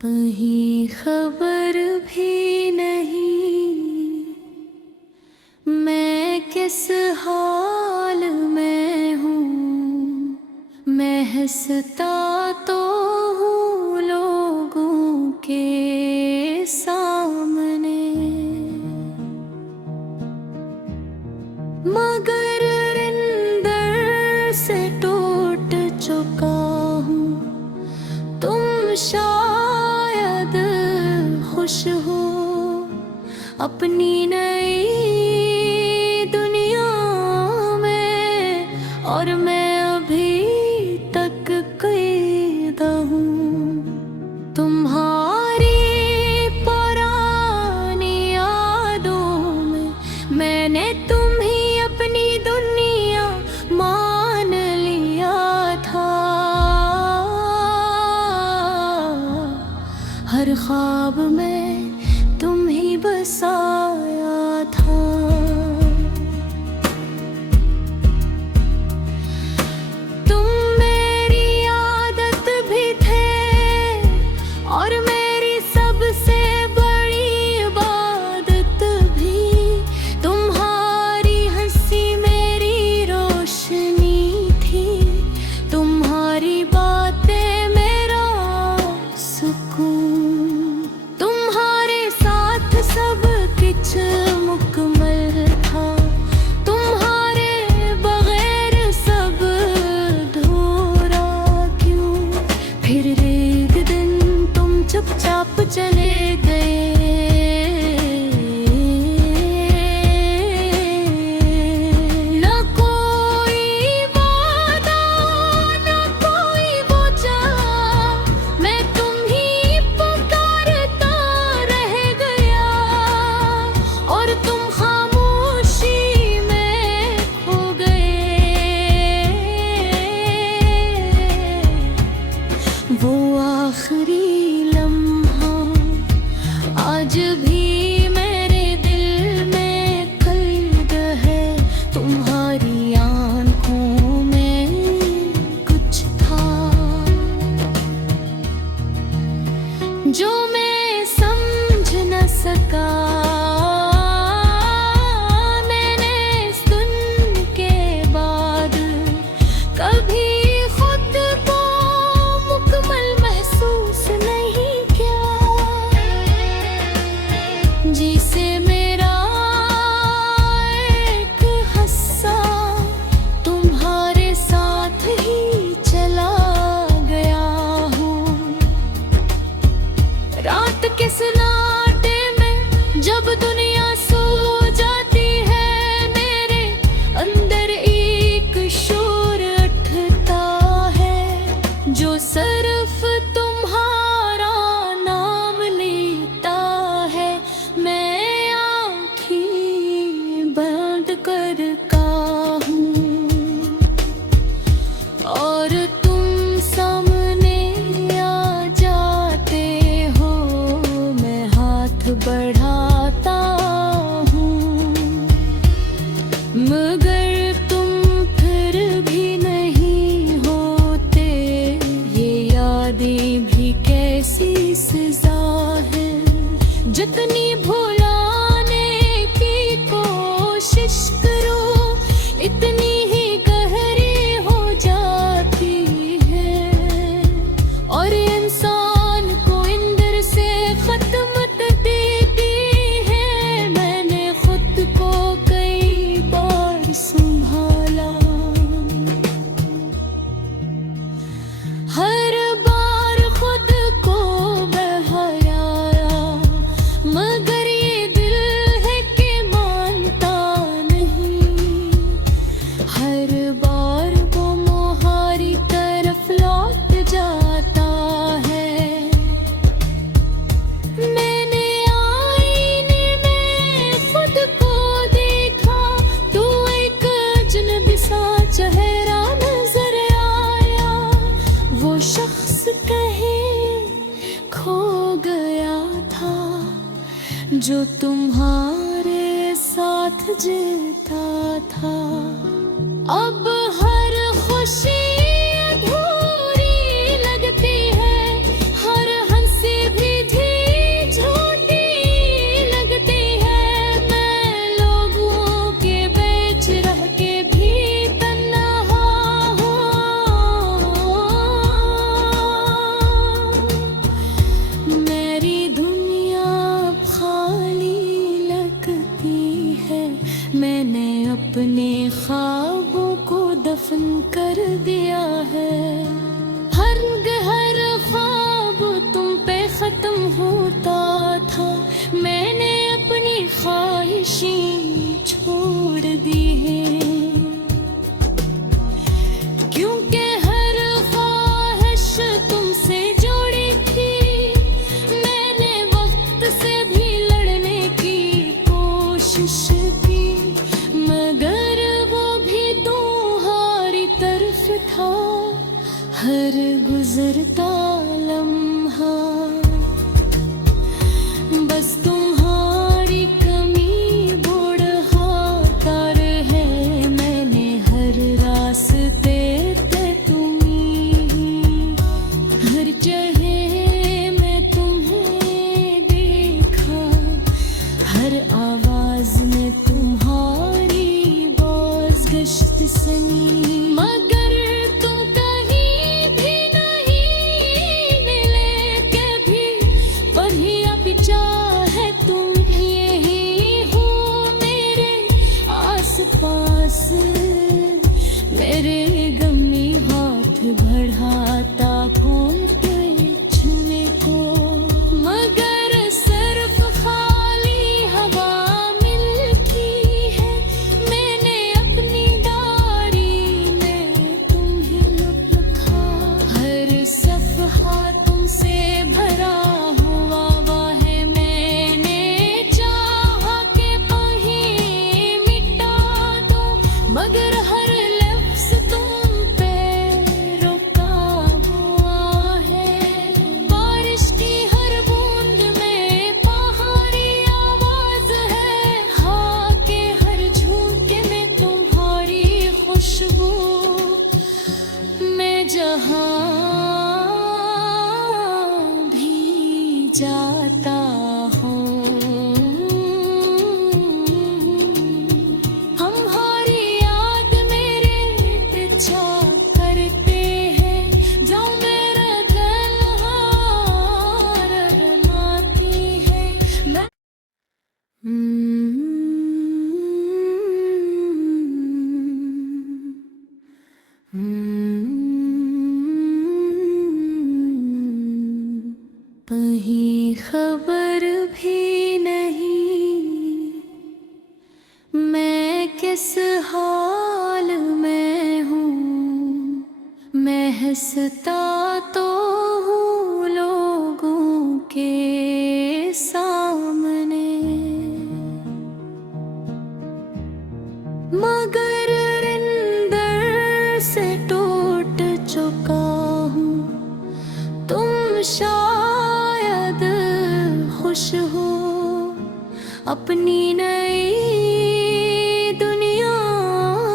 कहीं खबर भी नहीं मैं किस हाल में हूँ। मैं हंसता तो हूँ लोगों के सामने, मगर अंदर से टूट चुका हूँ। तुम शायद खुश हो अपनी नई दुनिया में, और मैं अभी तक कैद हूँ तुम्हारी पुरानी यादों में। मैंने तुम्हें अपनी दुनिया मान लिया था, हर ख्वाब में तुम ही बसाया था। तुम मेरी आदत भी थे और मेरी सबसे बड़ी इबादत भी। तुम्हारी हंसी मेरी रोशनी थी, तुम्हारी बातें मेरा सुकून। तुम्हारे साथ सब कुछ मुकम्मल था, तुम्हारे बगैर सब अधूरा क्यों। फिर एक दिन तुम चुपचाप चले गए, न कोई वादा न कोई वजह। मैं तुम ही पुकारता रह गया और तुम खामोशी में खो गए। वो आखिरी लम्हा आज भी मेरे दिल में कैद है। तुम्हारी आंखों में कुछ था जो मैं समझ न सका। मैंने सुन के बाद कभी खुद को मुकम्मल महसूस नहीं किया। जिसे मेरा एक हिस्सा तुम्हारे साथ ही चला गया हूँ। रात के सन्नाटे में जब दुनिया सो जाती है, मेरे अंदर एक शोर उठता है जो सिर्फ तुम्हारा नाम लेता है। मैं आँखें बंद करता हूँ और तुम सामने आ जाते हो। मैं हाथ बढ़ाता हूँ मगर तुम फिर भी नहीं होते। ये यादें भी कैसी सजा है, जितनी भुलाने की कोशिश करो इतनी ही गहरी हो जाती है। और इंसान को अंदर से खत्मत देती है। मैंने खुद को कई बार संभाला, हर बार खुद को बहलाया, मगर ये दिल है कि मानता नहीं। जो तुम्हारे साथ जीता था। अब हर खुशी अधूरी लगती है, हर हंसी भी झूठी लगती है। मैं लोगों के बीच रह के भी तन्हा हूँ। मेरी दुनिया खाली लगती है, मैंने अपने ख्वाबों को दफन कर दिया है। हर ख्वाब तुम पे खत्म होता था, मैंने अपनी ख्वाहिशें छोड़ दी हैं। क्योंकि हर ख्वाहिश तुमसे जुड़ी थी, मैंने वक्त से भी लड़ने की कोशिश की, मगर वो भी तुम्हारी तरफ था। हर गुजरता लम्हा बस तुम्हारी कमी बुढ़ाता रहे। मैंने हर रास्ते पे तुम्हीं, हर जगह मैं तुम्हें देखा, हर आवाज में तुम्हारी बाज़गश्त सुनी। मगर तुम कहीं भी नहीं मिले कभी, पर हिया पिचा है तुम यही हो मेरे आस पास। मेरे गमी हाथ बढ़ाता कौन पूछने को, मगर सिर्फ खाली हवा मिलती है। मैंने अपनी डायरी में तुम्हें लिखा, हर सफ़हा तुमसे भरा हुआ है। मैंने चाहा कि कहीं मिटा दो, मगर हर लफ्ज़ तुम पे रुका हुआ है। बारिश की हर बूंद में पहाड़ी आवाज़ है, हाँ के हर झोंके में तुम्हारी खुशबू। मैं जहाँ भी जाता हूँ, हमारी याद मेरे पीछा करते हैं। जो मेरा दिल रमाती है, मैं कहीं खबर भी नहीं मैं किस हाल में हूँ। मैं हंसता तो हूँ लोगों के सामने, मगर अंदर से टूट चुका हूँ। तुम शायद खुश हो अपनी नई दुनिया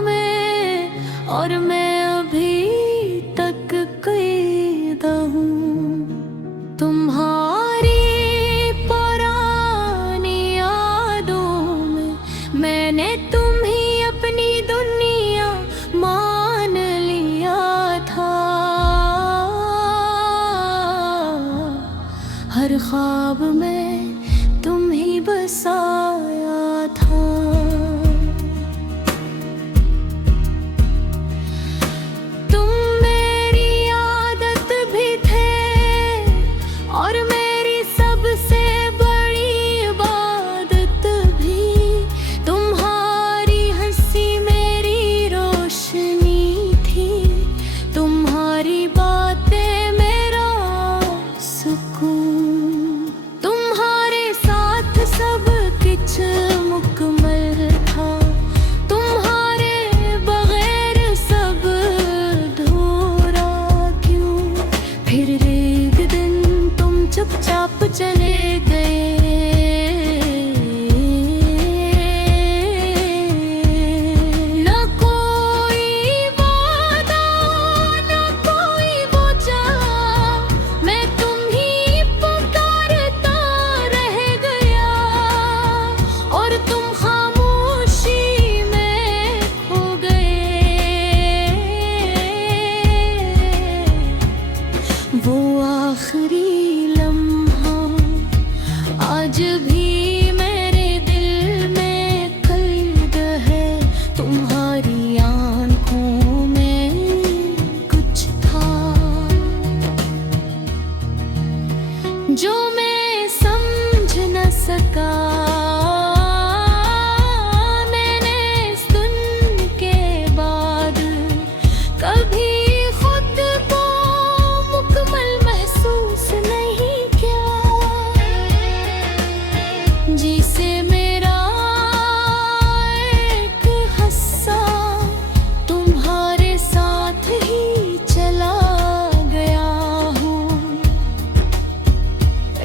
में, और मैं अभी तक कैद हूँ तुम्हारी पुरानी यादों में। मैंने तुम्हीं अपनी दुनिया मान लिया था, हर ख्वाब में तुम ही बसाया था। गली से मेरा एक हस्सा तुम्हारे साथ ही चला गया हूँ।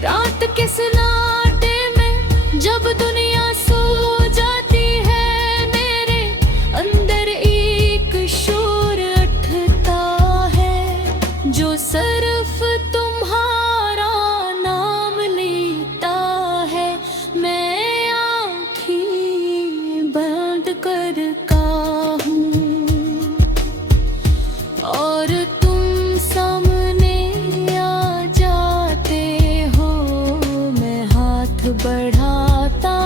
रात के सन्नाटे में जब दुनिया सो जाती है, मेरे अंदर एक शोर उठता है जो सिर्फ तुम्हारा नाम लेता है। मैं आँखें बंद करता हूँ और तुम सामने आ जाते हो, मैं हाथ बढ़ाता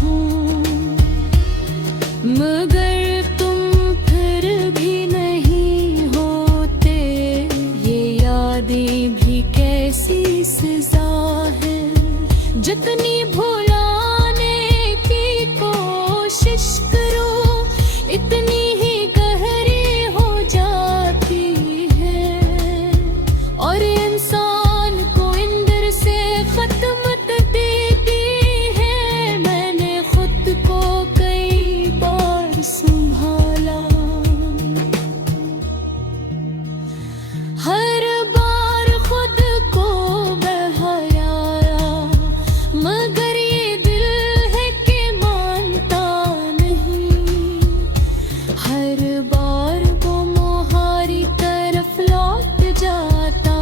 हूँ, मगर तुम फिर भी नहीं होते। ये यादें भी कैसी सजा है, जितनी भुलाने की कोशिश करो इतनी ही गहरी हो जाती है। और इंसान को अंदर से खत्म देती है। मैंने खुद को कई बार संभाला, हर बार खुद को बहलाया, मगर ये दिल है कि मानता नहीं। हर बार वो मोहारी तरफ लौट जाता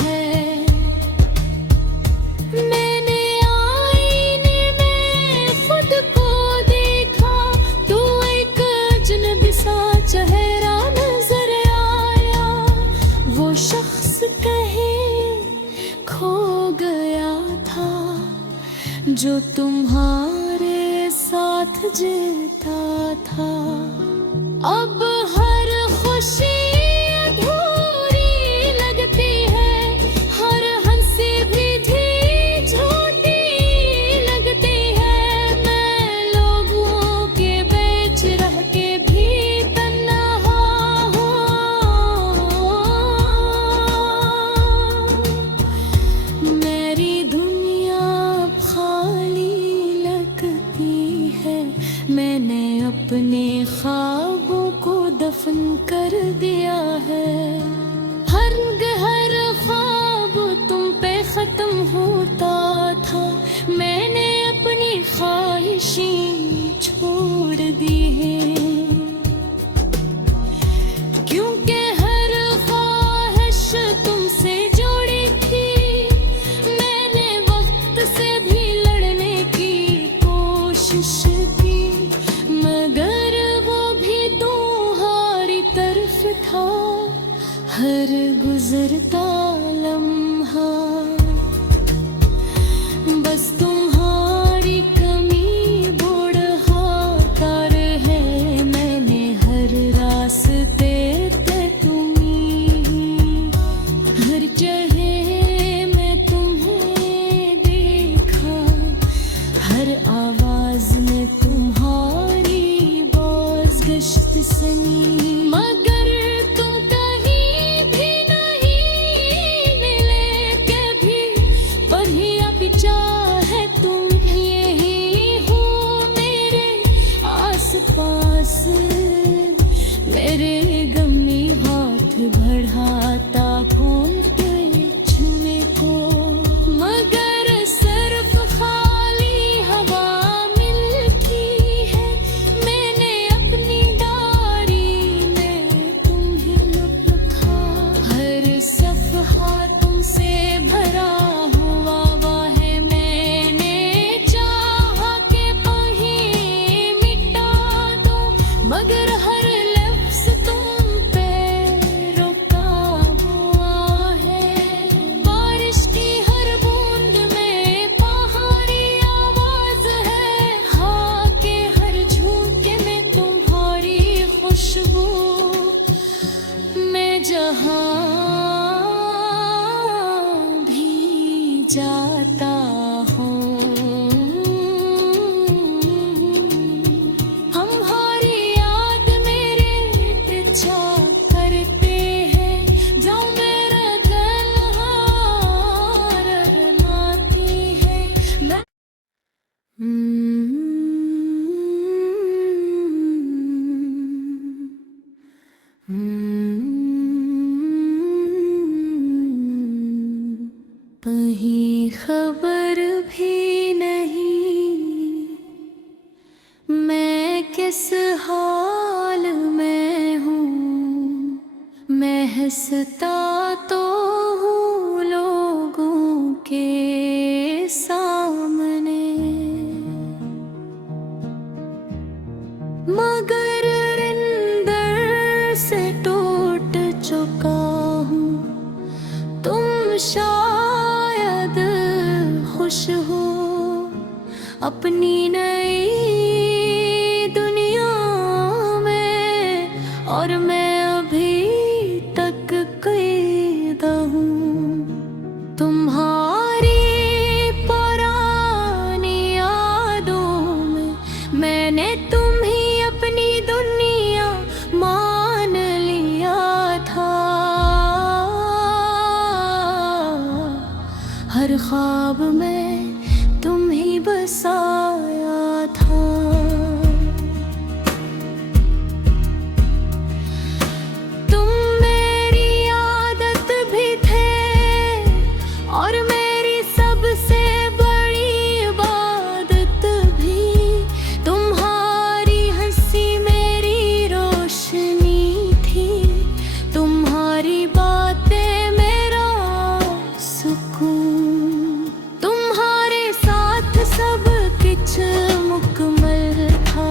है। मैंने आईने में खुद को देखा, तो एक अजनबी सा चेहरा नजर आया। वो शख्स कहीं खो गया था, जो तुम्हारे साथ जीता था। अब हर खुशी अधूरी लगती है, हर हंसी भी झूठी लगती है। मैं लोगों के बीच रह के भी तन्हा हूँ। मेरी दुनिया अब खाली लगती है। मैंने अपने ख्वाबों को दफन कर दिया है। हर ख्वाब तुम पे खत्म होता था। मैंने अपनी ख्वाहिशें छोड़ दी हैं, क्योंकि हर ख्वाहिश तुमसे जुड़ी थी। मैंने वक्त से भी लड़ने की कोशिश की, मगर वो भी तुम्हारी तरफ था। हर गुजरता लम्हा बस तुम्हारी कमी बुढ़ाकर है। मैंने हर रास्ते पे तुम्हीं, हर जगह मैं तुम्हें देखा, हर आवाज में तुम्हारी बाज़गश्त सुनी। मगर तुम कहीं भी नहीं मिले कभी, पर हिया पिचा है तुम यही हो मेरे आस पास। मेरे गमी हाथ बढ़ाता फोन पे छूने को, मगर सिर्फ खाली हवा मिलती है। मैंने अपनी डायरी कहीं खबर भी नहीं मैं किस हाल में हूँ। मैं हंसता तो हूँ लोगों के सामने, मगर अंदर से टूट चुका हूँ। तुम शायद खुश हो अपनी नई दुनिया में, और मैं अभी तक कैद हूँ तुम्हारी पुरानी यादों में। मैंने तुम्ही अपनी दुनिया मान लिया था, हर ख्वाब में तुम ही बसाया था। तुम मेरी आदत भी थे और मेरी सबसे बड़ी इबादत भी। तुम्हारी हंसी मेरी रोशनी थी, तुम्हारी बातें मेरा सुकून। सब कुछ मुकम्मल था,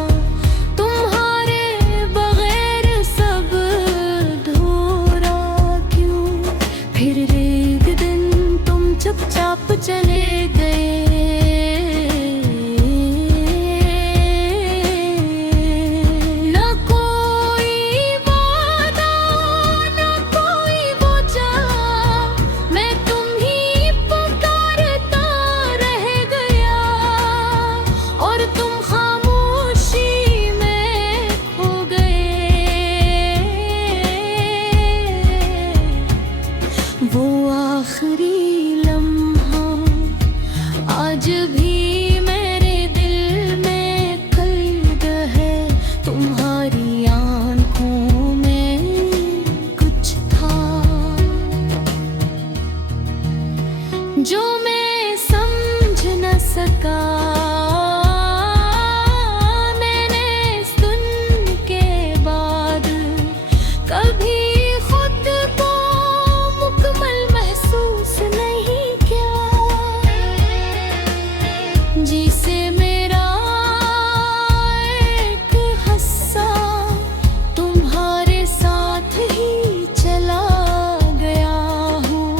तुम्हारे बगैर सब अधूरा क्यों। फिर एक दिन तुम चुपचाप चले गए, न कोई वादा न कोई वजह, मैं तुम ही पुकारता रह गया और तुम खामोशी में खो गए। वो आखिरी लम्हा आज भी मेरे दिल में कैद है। तुम्हारी आंखों में कुछ था जो मैं समझ न सका। कभी खुद को मुकम्मल महसूस नहीं किया, जिसे मेरा एक हिस्सा तुम्हारे साथ ही चला गया हूँ।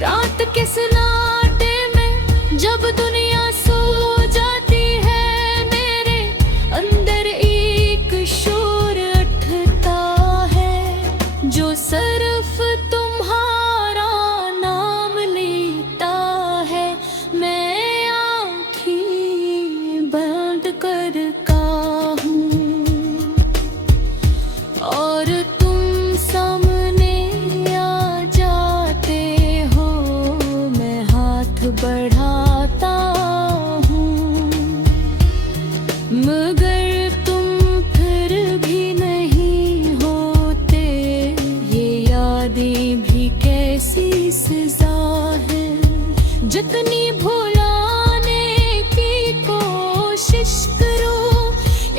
रात के सन्नाटे में जब दुनिया सो जाती है, मेरे अंदर एक शोर जो सिर्फ तुम्हारा नाम लेता है। मैं आँखें बंद करता हूँ और तुम सामने आ जाते हो, मैं हाथ बढ़ाता हूँ, मगर तुम फिर भी नहीं होते। यादें भी कैसी सजा है, जितनी भुलाने की कोशिश करो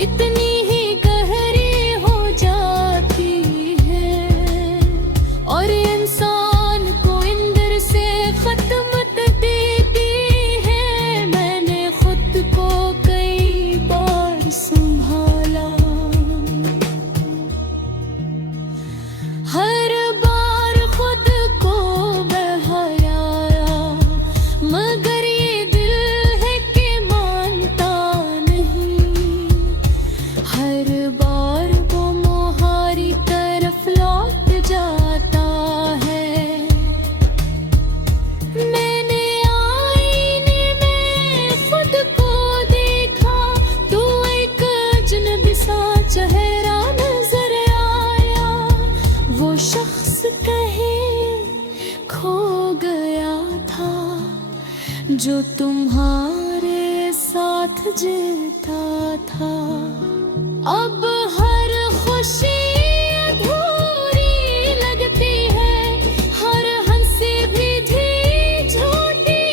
इतनी ही गहरी हो जाती है, और इंसान को अंदर से खत्म देती है। मैंने खुद को कई बार संभाला, हर बार खुद को बहलाया, सजता था। अब हर खुशी अधूरी लगती है, हर हंसी भी झूठी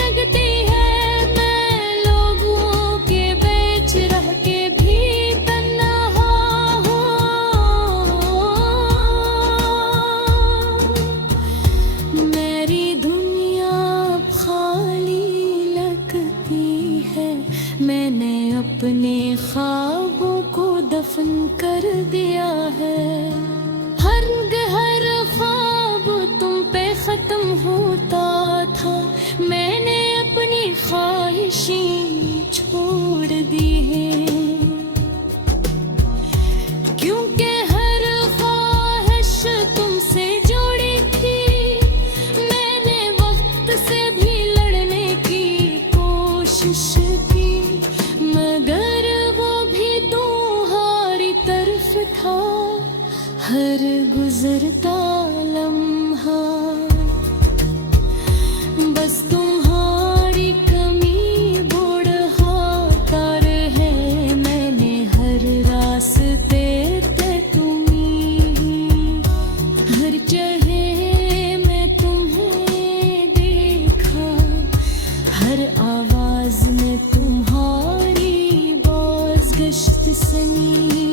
लगती है। मैं लोगों के बीच रह के भी तन्हा हूँ। मेरी दुनिया अब खाली लगती है, मैंने अपने ख्वाबों को दफन कर दिया है। हर ख्वाब तुम पे खत्म होता था, मैंने अपनी ख्वाहिशें छोड़ दी है। क्योंकि हर ख्वाहिश तुमसे जुड़ी थी, मैंने वक्त से भी लड़ने की कोशिश की, मगर वो भी तुम्हारी तरफ था। हर गुजरता लम्हा बस तुम्हारी कमी बुढ़ाता रहे। मैंने हर रास्ते पे तुम्हीं, हर जगह मैं तुम्हें देखा, हर आवाज में तुम्हारी बाज़गश्त सुनी।